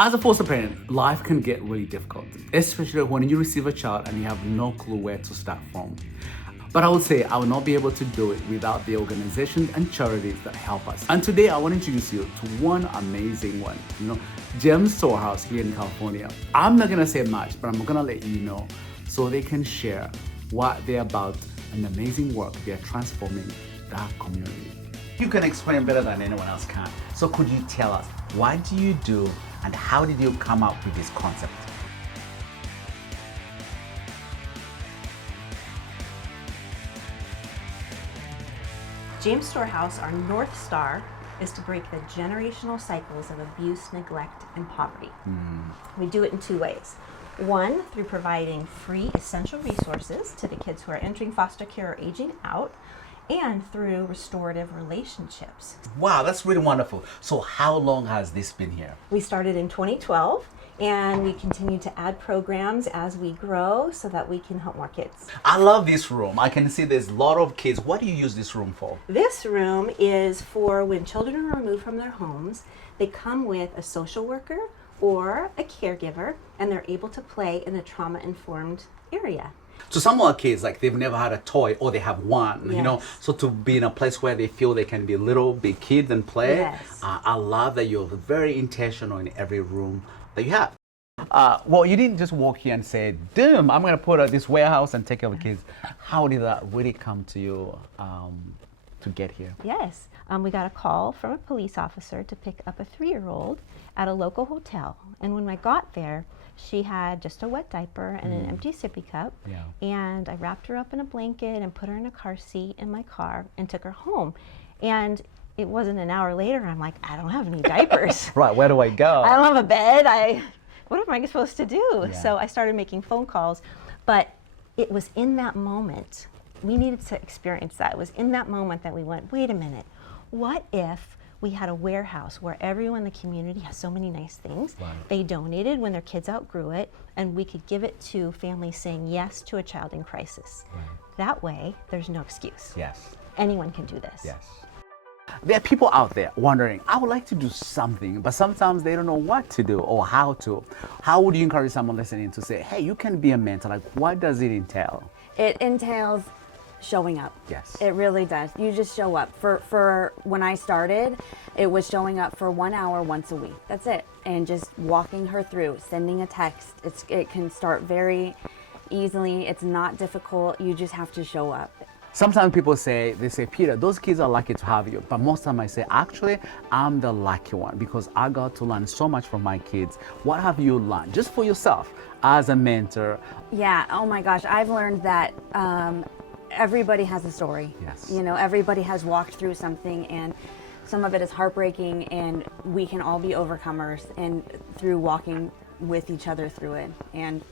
As a foster parent, life can get really difficult, especially when you receive a child and you have no clue where to start from. But I would say I will not be able to do it without the organizations and charities that help us. And today I want to introduce you to one amazing one, Gems Storehouse here in California. I'm not gonna say much, but I'm gonna let you know so they can share what they're about and the amazing work they're transforming that community. You can explain better than anyone else can. So could you tell us, what do you do and how did you come up with this concept? James Storehouse, our North Star, is to break the generational cycles of abuse, neglect, and poverty. We do it in two ways. One, through providing free essential resources to the kids who are entering foster care or aging out, and through restorative relationships. Wow, that's really wonderful. So how long has this been here? We started in 2012, and we continue to add programs as we grow so that we can help more kids. I love this room. I can see there's a lot of kids. What do you use this room for? This room is for when children are removed from their homes. They come with a social worker or a caregiver, and they're able to play in a trauma-informed area. So some of our kids, like they've never had a toy or they have one, Yes. so to be in a place where they feel they can be little big kids and play. Yes. I love that you're very intentional in every room that you have. Well, you didn't just walk here and say, damn, I'm going to put this warehouse and take care of the kids. How did that really come to you to get here? Yes, we got a call from a police officer to pick up a 3-year-old at a local hotel. And when I got there, she had just a wet diaper and an empty sippy cup. Yeah. And I wrapped her up in a blanket and put her in a car seat in my car and took her home. And it wasn't an hour later, I'm like, I don't have any diapers. Right, where do I go? I don't have a bed. What am I supposed to do? Yeah. So I started making phone calls, but it was in that moment, we needed to experience that. It was in that moment that we went, wait a minute, what if we had a warehouse where everyone in the community has so many nice things. Right. They donated when their kids outgrew it, and we could give it to families saying yes to a child in crisis. Right. That way, there's no excuse. Yes. Anyone can do this. Yes. There are people out there wondering, I would like to do something, but sometimes they don't know what to do or how to. How would you encourage someone listening to say, hey, you can be a mentor? Like, what does it entail? It entails showing up. Yes. It really does. You just show up. For when I started, it was showing up for 1 hour once a week. That's it. And just walking her through, sending a text. It can start very easily. It's not difficult. You just have to show up. Sometimes people say, Peter, those kids are lucky to have you. But most of the time I say, actually, I'm the lucky one because I got to learn so much from my kids. What have you learned just for yourself as a mentor? Yeah. Oh my gosh. I've learned that everybody has a story. Yes. You know, everybody has walked through something, and some of it is heartbreaking, and we can all be overcomers and through walking with each other through it, and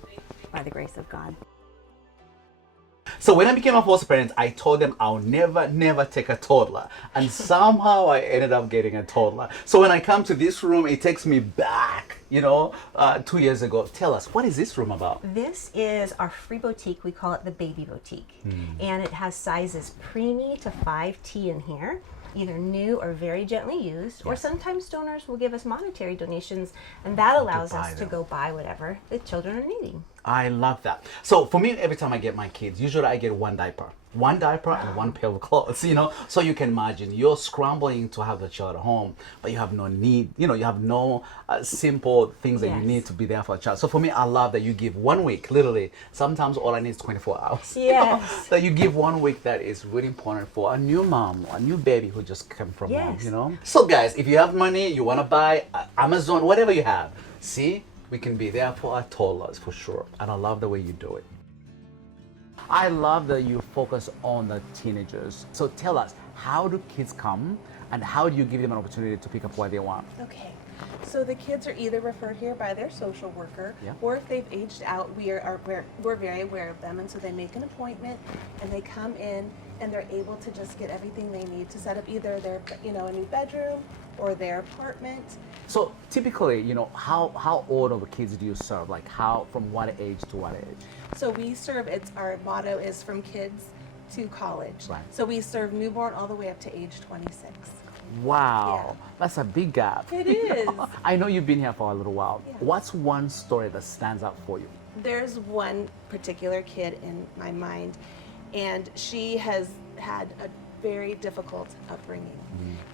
by the grace of God. So when I became a foster parent, I told them I'll never take a toddler. And somehow I ended up getting a toddler. So when I come to this room, it takes me back, 2 years ago. Tell us, what is this room about? This is our free boutique. We call it the Baby Boutique. And it has sizes preemie to 5T in here, either new or very gently used, or Yes. sometimes donors will give us monetary donations, and that allows buy us to them. go buy whatever the children are needing. I love that. So for me, every time I get my kids, usually I get one diaper and one pair of clothes, So you can imagine you're scrambling to have the child at home, but you have no need, you have no simple things that you Yes. need to be there for a child. So for me, I love that you give 1 week, literally. Sometimes all I need is 24 hours. Yes. That you give 1 week that is really important for a new mom, a new baby who just came from Yes. home, So guys, if you have money, you want to buy Amazon, whatever you have, see? We can be there for our toddlers for sure. And I love the way you do it. I love that you focus on the teenagers. So tell us, how do kids come and how do you give them an opportunity to pick up what they want? Okay, so the kids are either referred here by their social worker, Yeah. or if they've aged out, we're very aware of them, and so they make an appointment and they come in and they're able to just get everything they need to set up either their, a new bedroom or their apartment. So typically, how old of the kids do you serve? Like from what age to what age? So we serve, our motto is from kids to college. Right. So we serve newborn all the way up to age 26. Wow, Yeah. that's a big gap. It is. I know you've been here for a little while. Yeah. What's one story that stands out for you? There's one particular kid in my mind, and she has had a very difficult upbringing.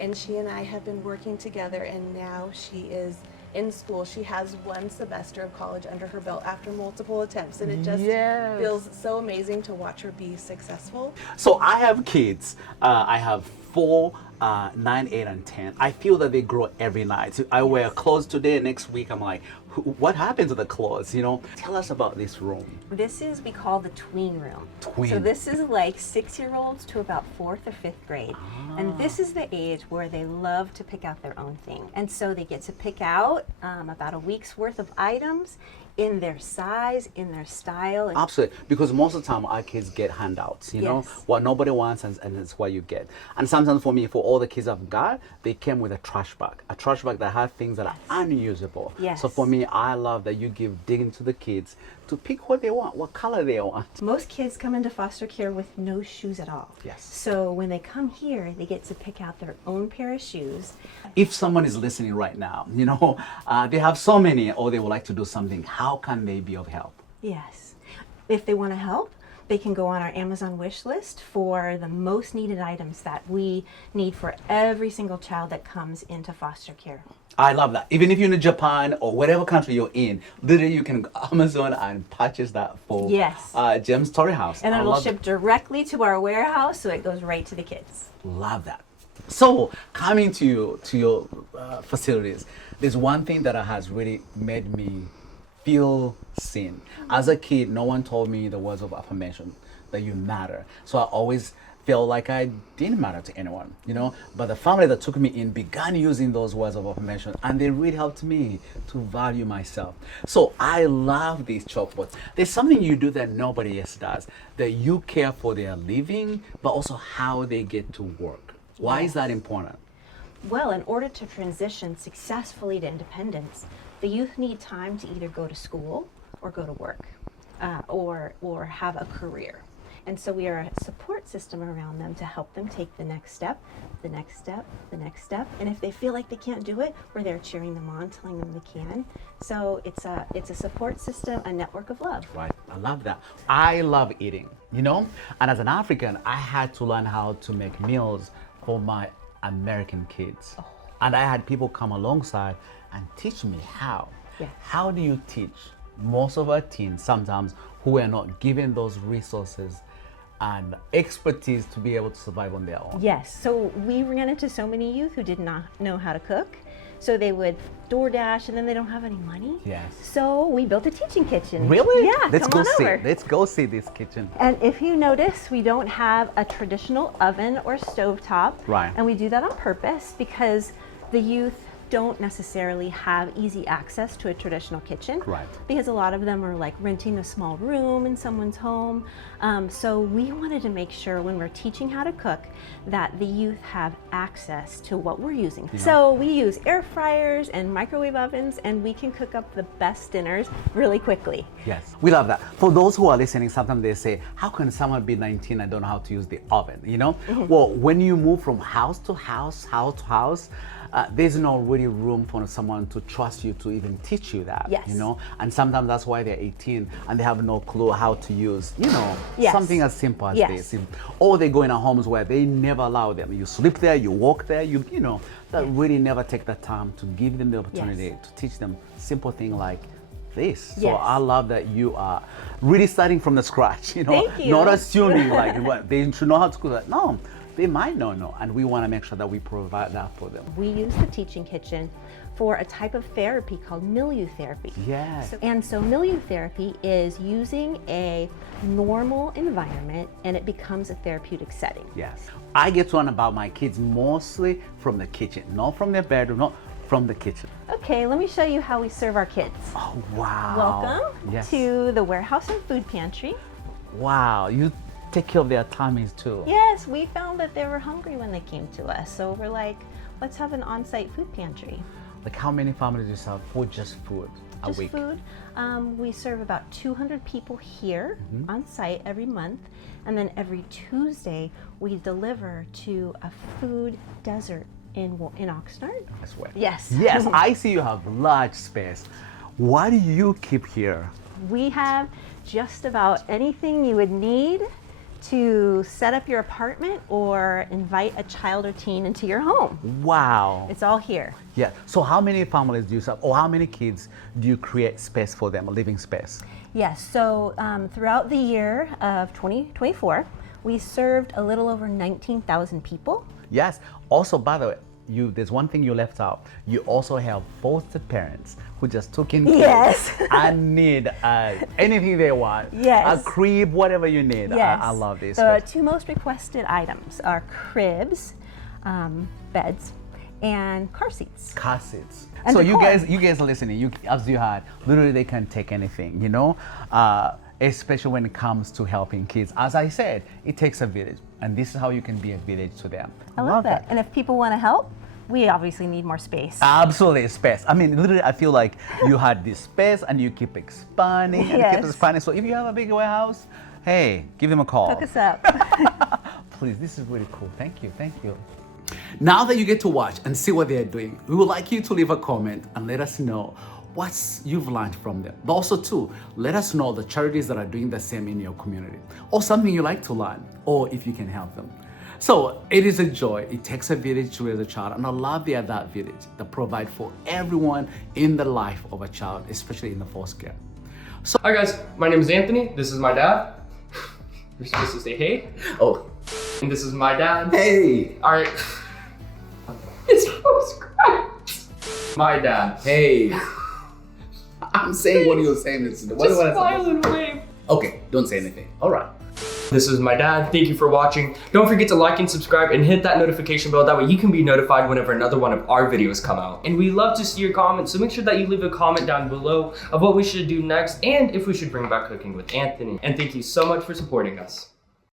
And she and I have been working together, and now she is in school. She has one semester of college under her belt after multiple attempts, and it just Yes. feels so amazing to watch her be successful. So I have kids. I have 4, 9, 8, and 10. I feel that they grow every night. So I wear clothes today, next week I'm like, what happened to the clothes? You know, tell us about this room. This is, we call the tween room. Tween. So this is like 6-year-olds to about 4th or 5th grade. And this is the age where they love to pick out their own thing. And so they get to pick out about a week's worth of items in their size, in their style. And Absolutely, because most of the time our kids get handouts, you know, Yes. what nobody wants, and it's what you get. And sometimes for me, for all the kids I've got, they came with a trash bag that had things that are unusable. Yes. So for me, I love that you give dignity to the kids to pick what they want, what color they want. most kids come into foster care with no shoes at all. Yes. So when they come here, they get to pick out their own pair of shoes. If someone is listening right now, you know, they have so many, or they would like to do something, how can they be of help? Yes. If they want to help, they can go on our Amazon wish list for the most needed items that we need for every single child that comes into foster care. I love that. Even if you're in Japan or whatever country you're in, literally you can go Amazon and purchase that for Yes. Gem's Story House. And I it'll love ship directly to our warehouse, so it goes right to the kids. Love that. So coming to your facilities, there's one thing that has really made me feel seen. As a kid, no one told me the words of affirmation that you matter. So I always felt like I didn't matter to anyone, you know. But the family that took me in began using those words of affirmation, and they really helped me to value myself. So I love these chalkboards. There's something you do that nobody else does, that you care for their living, but also how they get to work. Why is that important? Well, in order to transition successfully to independence, the youth need time to either go to school or go to work or have a career. And so we are a support system around them to help them take the next step, the next step, the next step. And if they feel like they can't do it, we're there cheering them on, telling them they can. So it's a support system, a network of love. Right, I love that. I love eating, you know? And as an African, I had to learn how to make meals for my American kids. And I had people come alongside and teach me how. Yes. How do you teach most of our teens sometimes who are not given those resources and expertise to be able to survive on their own? Yes, so we ran into so many youth who did not know how to cook. So they would DoorDash and then they don't have any money. Yes. So we built a teaching kitchen. Really? Yeah, Let's come go on see. over. Let's go see this kitchen. And if you notice, we don't have a traditional oven or stovetop. Right. And we do that on purpose because the youth don't necessarily have easy access to a traditional kitchen. Right. Because a lot of them are like renting a small room in someone's home. So we wanted to make sure when we're teaching how to cook that the youth have access to what we're using. Yeah. So we use air fryers and microwave ovens, and we can cook up the best dinners really quickly. Yes, we love that. For those who are listening, sometimes they say, how can someone be 19 and don't know how to use the oven, you know? Well, when you move from house to house, there's no really room for someone to trust you to even teach you that, Yes. you know? And sometimes that's why they're 18 and they have no clue how to use, you know, Yes. something as simple as Yes. this. Or they go in a homes where they never allow them. You sleep there, you walk there, you know, that really never take the time to give them the opportunity to teach them simple things like this. So Yes. I love that you are really starting from the scratch, you know, Thank you. not assuming like what they should know how to cook. Like, no, they might not know, and we want to make sure that we provide that for them. We use the teaching kitchen for a type of therapy called milieu therapy. Yes. So milieu therapy is using a normal environment and it becomes a therapeutic setting. Yes. I get to learn about my kids mostly from the kitchen, not from their bedroom, not from the kitchen. Okay, let me show you how we serve our kids. Oh, wow. Welcome Yes. to the warehouse and food pantry. Wow, you take care of their tummies too. Yes, we found that they were hungry when they came to us. So we're like, let's have an on-site food pantry. Like how many families do you serve for just food a Just week? food. We serve about 200 people here on site every month. And then every Tuesday, we deliver to a food desert in Oxnard. I swear. Yes. Yes, I see you have large space. What do you keep here? We have just about anything you would need to set up your apartment or invite a child or teen into your home. Wow. It's all here. Yeah. So how many families do you serve, or how many kids do you create space for them, a living space? Yes, so throughout the year of 2024, we served a little over 19,000 people. Yes. Also, by the way, there's one thing you left out. You also have foster parents who just took in kids Yes. and need anything they want. Yes. A crib, whatever you need. Yes. I love this. The two most requested items are cribs, beds, and car seats. Car seats. And So you decor. guys are listening. As you heard, literally they can take anything, especially when it comes to helping kids. As I said, it takes a village, and this is how you can be a village to them. I love that. And if people want to help, we obviously need more space. Absolutely, space. I mean, literally, I feel like you had this space and you keep expanding and keep Yes. expanding. So if you have a big warehouse, hey, give them a call. Hook us up. Please, this is really cool. Thank you. Now that you get to watch and see what they're doing, we would like you to leave a comment and let us know what you've learned from them. But also too, let us know the charities that are doing the same in your community, or something you like to learn, or if you can help them. So it is a joy. It takes a village to raise a child, and I love that village that provide for everyone in the life of a child, especially in the foster care. Hi guys, my name is Anthony. This is my dad. You're supposed to say hey. Oh, And this is my dad. hey, All right. It's Jesus Christ. My dad. hey. I'm saying what you're saying. Just smile and wave. Okay, don't say anything. All right. This is my dad. Thank you for watching. Don't forget to like and subscribe and hit that notification bell. That way you can be notified whenever another one of our videos come out. And we love to see your comments, so make sure that you leave a comment down below of what we should do next and if we should bring back cooking with Anthony. And thank you so much for supporting us.